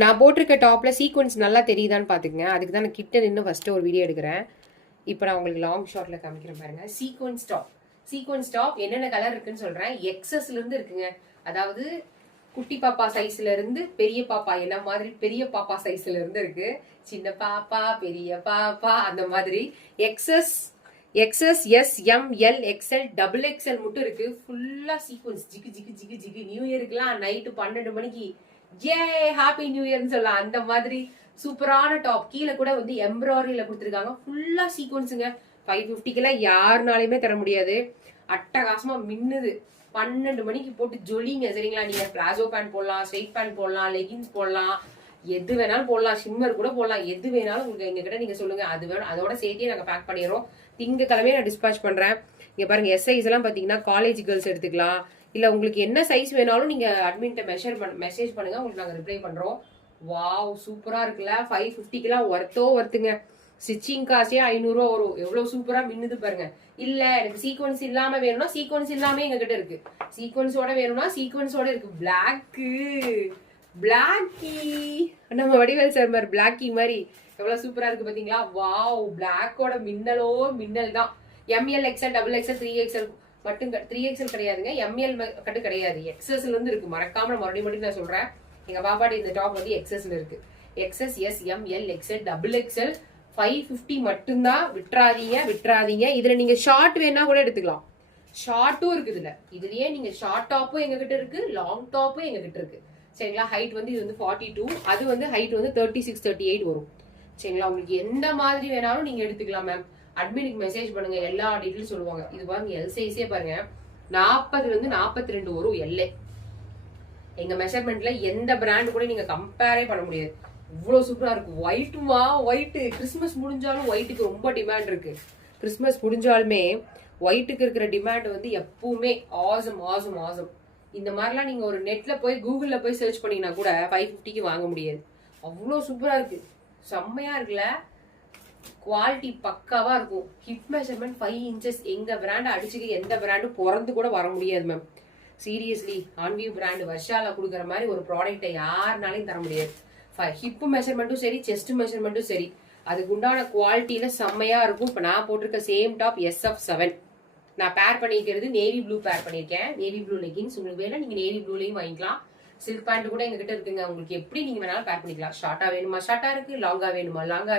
நான் போட்டிருக்க டாப்பில் சீக்வன்ஸ் நல்லா தெரியுதான்னு பார்த்துக்குங்க. அதுக்கு தான் நான் கிட்ட நின்று ஃபஸ்ட்டு ஒரு வீடியோ எடுக்கிறேன். இப்போ நான் உங்களுக்கு லாங் ஷார்ட்டில் காமிக்கிறேன் பாருங்கள். சீக்வன்ஸ் டாப் என்னென்ன கலர் இருக்குன்னு சொல்கிறேன். எக்ஸஸ்லேருந்து இருக்குங்க. அதாவது குட்டி பாப்பா சைஸ்ல இருந்து பெரிய பாப்பா என்ன மாதிரி பெரிய பாப்பா சைஸ்ல இருந்து இருக்கு. சின்ன பாப்பா பெரிய பாப்பா அந்த மாதிரி XS S M L XL double XL மட்டும் இருக்கு. ஃபுல்லா சீக்வன்ஸ் ஜிகு ஜிகு ஜிகு ஜிகு. நியூ இயருக்குலாம் நைட்டு 12 மணிக்கு ஏ ஹாப்பி நியூ இயர்னு சொல்லலாம். அந்த மாதிரி சூப்பரான டாப். கீழே கூட வந்து எம்ப்ராய்டரியில கொடுத்துருக்காங்க. ஃபுல்லா சீக்வன்ஸுங்க. 550 யாருனாலையுமே தர முடியாது. அட்டகாசமா மின்னுது. 12 மணிக்கு போட்டு ஜொலிங்க. சரிங்களா? நீங்க பிளாசோ பேண்ட் போடலாம், ஸ்ட்ரெயிட் பேண்ட் போடலாம், லெகின்ஸ் போடலாம், எது வேணாலும் போடலாம், ஷிம்மர் கூட போடலாம். எது வேணாலும் உங்களுக்கு எங்க கிட்ட நீங்க சொல்லுங்க. அது வேணும். அதோட சேர்த்தே நாங்க பேக் பண்ணிடுறோம். திங்கக்கிழமையே நான் டிஸ்பேச் பண்றேன். இங்க பாருங்க, எஸ் சைஸ் எல்லாம் பாத்தீங்கன்னா காலேஜ் கேர்ள்ஸ் எடுத்துக்கலாம். இல்ல உங்களுக்கு என்ன சைஸ் வேணாலும் நீங்க அட்மின்ட்ட மெசேஜ் பண்ணுங்க. உங்களுக்கு நாங்க ரிப்ளை பண்றோம். வாவ், சூப்பரா இருக்குல்ல. 550 ஒர்த்துங்க. ஸ்டிச்சிங் காசே 500 ரூபா வரும். எவ்வளவு சூப்பரா மின்னுது பாருங்க. இல்ல எனக்கு சீக்வன்ஸ் இல்லாம வேணும்னா சீக்வன்ஸ் இல்லாம எங்க கிட்ட இருக்கு. சீக்வன்ஸோட வேணும்னா சீக்வன்ஸோட இருக்கு. பிளாக்கி நம்ம வடிவேல் சார் மாதிரி பிளாக்கி மாதிரி எவ்வளவு சூப்பரா இருக்கு பாத்தீங்களா? வாவ், பிளாக்கோட மின்னல் தான். M L XL double XL 3XL மட்டும் 3XL கிடையாதுங்க. எம்எல் கட்டு கிடையாது. எக்ஸஸ்ல இருந்து இருக்கு. மறக்காம மறுபடியும் நான் சொல்றேன். எங்க பாப்பாடி இந்த டாப் வந்து எக்ஸஸ்ல இருக்கு. XS S M L XL double XL 550 மட்டும்தான். விட்டுறாதீங்க. இதுல நீங்க ஷார்ட் வேணா கூட எடுத்துக்கலாம். ஷார்ட்டும் இருக்கு இதுல. இதுலயே நீங்க ஷார்ட் டாப்பும் எங்க கிட்ட இருக்கு, லாங் டாப்பும் எங்க கிட்ட இருக்கு. சரிங்களா? ஹைட் வந்து இது வந்து 42, அது வந்து ஹைட் வந்து 36 38 வரும். சரிங்களா? உங்களுக்கு எந்த மாதிரி வேணாலும் நீங்க எடுத்துக்கலாம் மேம். அட்மினுக்கு மெசேஜ் பண்ணுங்க. எல்லா டீட்டெயிலும் சொல்லுவாங்க. இது பாருங்க, எல் சைஸே பாருங்க 40 இருந்து 42 வரும் எல்ஏ. எங்க மெஷர்மெண்ட்ல எந்த பிராண்ட் கூட நீங்க கம்பேரே பண்ண முடியாது. இவ்வளவு சூப்பரா இருக்கு. ஒயிட் கிறிஸ்மஸ் முடிஞ்சாலும் ஒயிட்டுக்கு ரொம்ப டிமாண்ட் இருக்கு. கிறிஸ்மஸ் முடிஞ்சாலுமே ஒயிட்டுக்கு இருக்கிற டிமாண்ட் வந்து எப்பவுமே ஆசம். இந்த மாதிரிலாம் நீங்க ஒரு நெட்ல போய் கூகுள்ல போய் சர்ச் பண்ணீங்கன்னா கூட 550 வாங்க முடியாது. அவ்வளோ சூப்பரா இருக்கு. செம்மையா இருக்குல்ல. குவாலிட்டி பக்காவா இருக்கும். Hip measurement 5 inches. எங்க பிராண்ட் அடிச்சுக்க எந்த பிராண்டும் பிறந்து கூட வர முடியாது மேம். சீரியஸ்லி ஆன்வியூ பிராண்ட் வர்ஷால கொடுக்குற மாதிரி ஒரு ப்ராடக்டை யாருனாலையும் தர முடியாது. ஹிப் மெஷர்மெண்ட்டும் சரி, செஸ்ட் மெஷர்மெண்ட்டும் சரி, அதுக்கு உண்டான குவாலிட்டியில செம்மையா இருக்கும். இப்போ நான் போட்டிருக்க சேம் டாப் SF7 நான் பேர் பண்ணிக்கிறது நேவி ப்ளூ பேர் பண்ணிருக்கேன். நேவி ப்ளூ லெகின்ஸ் உங்களுக்கு வேணா நீங்க நேவி ப்ளூலையும் வாங்கிக்கலாம். சில்க் பேண்ட் கூட எங்க கிட்ட இருக்குங்க. உங்களுக்கு எப்படி நீங்க வேணாலும் பேர் பண்ணிக்கலாம். ஷார்ட்டா வேணுமா ஷார்ட்டா இருக்கு, லாங்கா வேணுமா லாங்கா இருக்கு.